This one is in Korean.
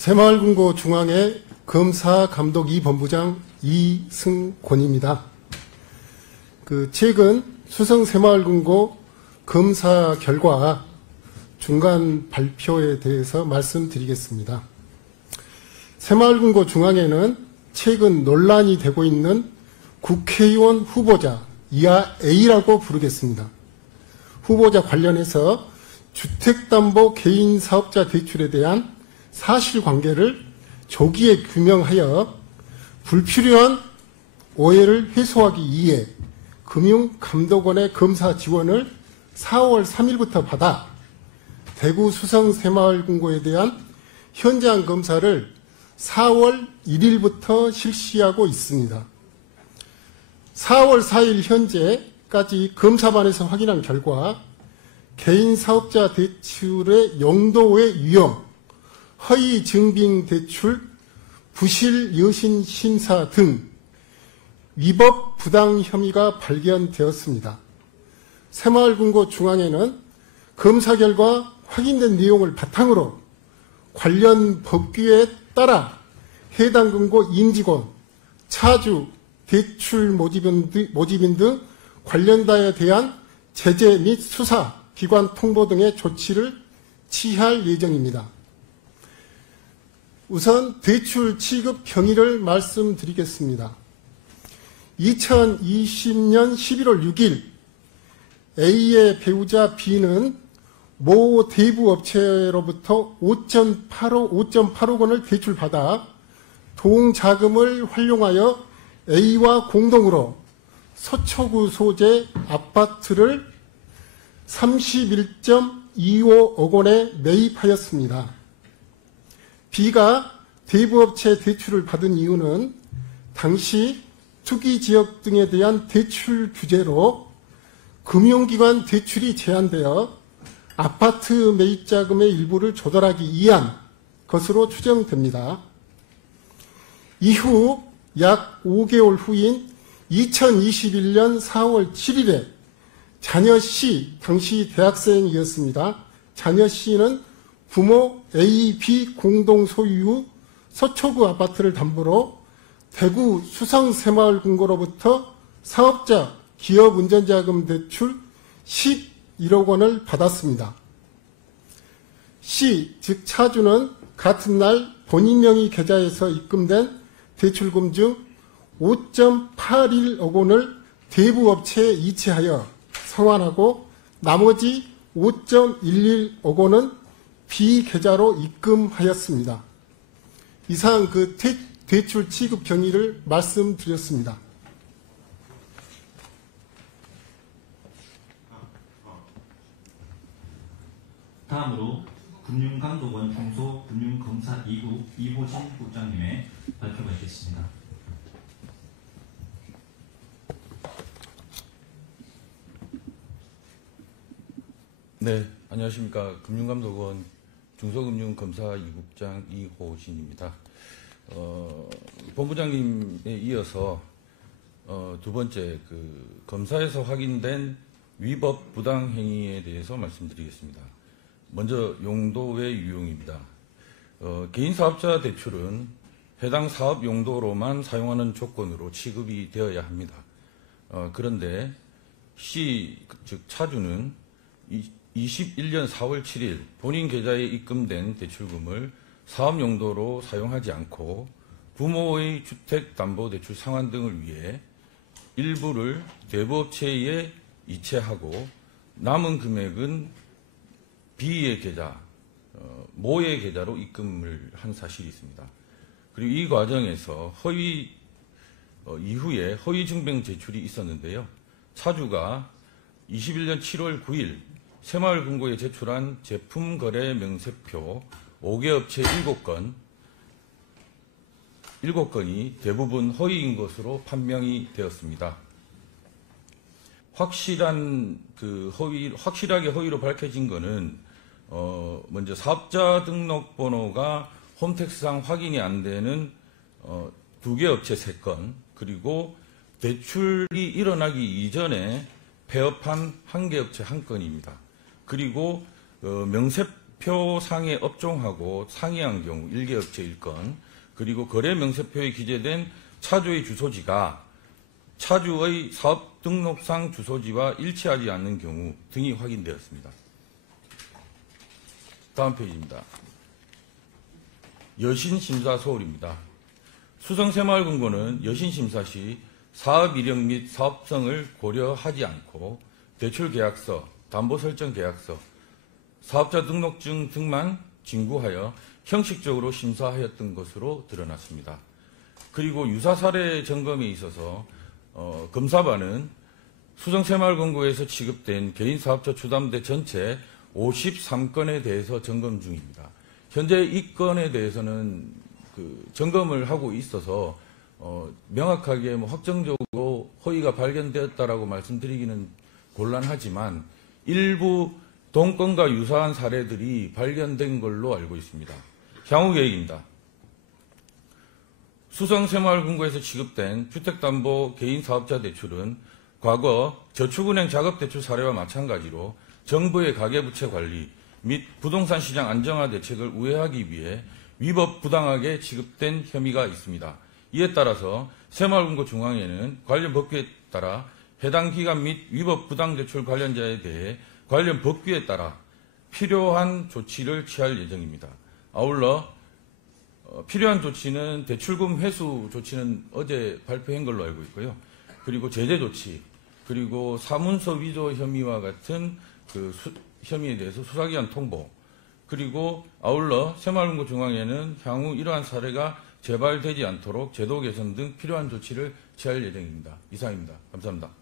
새마을금고 중앙의 검사감독 2본부장 이승권입니다. 최근 수성 새마을금고 검사 결과 중간 발표에 대해서 말씀드리겠습니다. 새마을금고 중앙에는 최근 논란이 되고 있는 국회의원 후보자 이하 A라고 부르겠습니다. 후보자 관련해서 주택담보 개인사업자 대출에 대한 사실관계를 조기에 규명하여 불필요한 오해를 해소하기 위해 금융감독원의 검사 지원을 4월 3일부터 받아 대구 수성 새마을금고에 대한 현장 검사를 4월 1일부터 실시하고 있습니다. 4월 4일 현재까지 검사반에서 확인한 결과 개인사업자 대출의 용도의 유형, 허위 증빙 대출, 부실 여신 심사 등 위법 부당 혐의가 발견되었습니다. 새마을금고 중앙에는 검사 결과 확인된 내용을 바탕으로 관련 법규에 따라 해당 금고 임직원, 차주, 대출 모집인 등 관련자에 대한 제재 및 수사, 기관 통보 등의 조치를 취할 예정입니다. 우선 대출 취급 경위를 말씀드리겠습니다. 2020년 11월 6일 A의 배우자 B는 모 대부 업체로부터 5.8억 원을 대출받아 동자금을 활용하여 A와 공동으로 서초구 소재 아파트를 31.25억 원에 매입하였습니다. B가 대부업체 대출을 받은 이유는 당시 투기지역 등에 대한 대출 규제로 금융기관 대출이 제한되어 아파트 매입자금의 일부를 조달하기 위한 것으로 추정됩니다. 이후 약 5개월 후인 2021년 4월 7일에 자녀 C, 당시 대학생이었습니다. 자녀 C는 부모 A, B 공동 소유 서초구 아파트를 담보로 대구 수성 새마을금고로부터 사업자 기업 운전자금 대출 11억 원을 받았습니다. C, 즉 차주는 같은 날 본인 명의 계좌에서 입금된 대출금 중 5.81억 원을 대부업체에 이체하여 상환하고 나머지 5.11억 원은 B 계좌로 입금하였습니다. 이상 대출 취급 경위를 말씀드렸습니다. 다음으로 금융감독원 중소금융검사 2국 이호진 국장님의 발표가 있겠습니다. 네, 안녕하십니까. 금융감독원 중소금융검사 2국장 이호진입니다. 본부장님에 이어서 두 번째 검사에서 확인된 위법 부당 행위에 대해서 말씀드리겠습니다. 먼저 용도 외 유용입니다. 개인사업자 대출은 해당 사업 용도로만 사용하는 조건으로 취급이 되어야 합니다. 그런데 C, 즉 차주는 21년 4월 7일 본인 계좌에 입금된 대출금을 사업 용도로 사용하지 않고 부모의 주택담보대출 상환 등을 위해 일부를 대부업체에 이체하고 남은 금액은 B의 계좌, 모의 계좌로 입금을 한 사실이 있습니다. 그리고 이 과정에서 이후에 허위 증빙 제출이 있었는데요. 차주가 21년 7월 9일 새마을금고에 제출한 제품거래 명세표 5개 업체 7건이 대부분 허위인 것으로 판명이 되었습니다. 확실하게 허위로 밝혀진 것은 먼저 사업자 등록번호가 홈택스상 확인이 안 되는 2개 업체 3건, 그리고 대출이 일어나기 이전에 폐업한 1개 업체 1건입니다. 그리고 표상에 업종하고 상이한 경우 1개 업체 1건, 그리고 거래 명세표에 기재된 차주의 주소지가 차주의 사업 등록상 주소지와 일치하지 않는 경우 등이 확인되었습니다. 다음 페이지입니다. 여신심사 소홀입니다. 수성새마을금고는 여신심사 시 사업 이력 및 사업성을 고려하지 않고 대출계약서, 담보설정계약서, 사업자 등록증 등만 진구하여 형식적으로 심사하였던 것으로 드러났습니다. 그리고 유사 사례 점검에 있어서 검사반은 수성새마을금고에서 취급된 개인사업자 주담대 전체 53건에 대해서 점검 중입니다. 현재 이 건에 대해서는 점검을 하고 있어서 명확하게 확정적으로 허위가 발견되었다라고 말씀드리기는 곤란하지만 일부 동건과 유사한 사례들이 발견된 걸로 알고 있습니다. 향후 계획입니다. 수성새마을금고에서 취급된 주택담보 개인사업자 대출은 과거 저축은행 작업대출 사례와 마찬가지로 정부의 가계부채 관리 및 부동산 시장 안정화 대책을 우회하기 위해 위법 부당하게 취급된 혐의가 있습니다. 이에 따라서 새마을금고 중앙회는 관련 법규에 따라 해당 기간 및 위법 부당 대출 관련자에 대해 관련 법규에 따라 필요한 조치를 취할 예정입니다. 아울러 필요한 조치는 대출금 회수 조치는 어제 발표한 걸로 알고 있고요. 그리고 제재 조치, 그리고 사문서 위조 혐의와 같은 혐의에 대해서 수사기관 통보, 그리고 아울러 새마을금고 중앙회는 향후 이러한 사례가 재발되지 않도록 제도 개선 등 필요한 조치를 취할 예정입니다. 이상입니다. 감사합니다.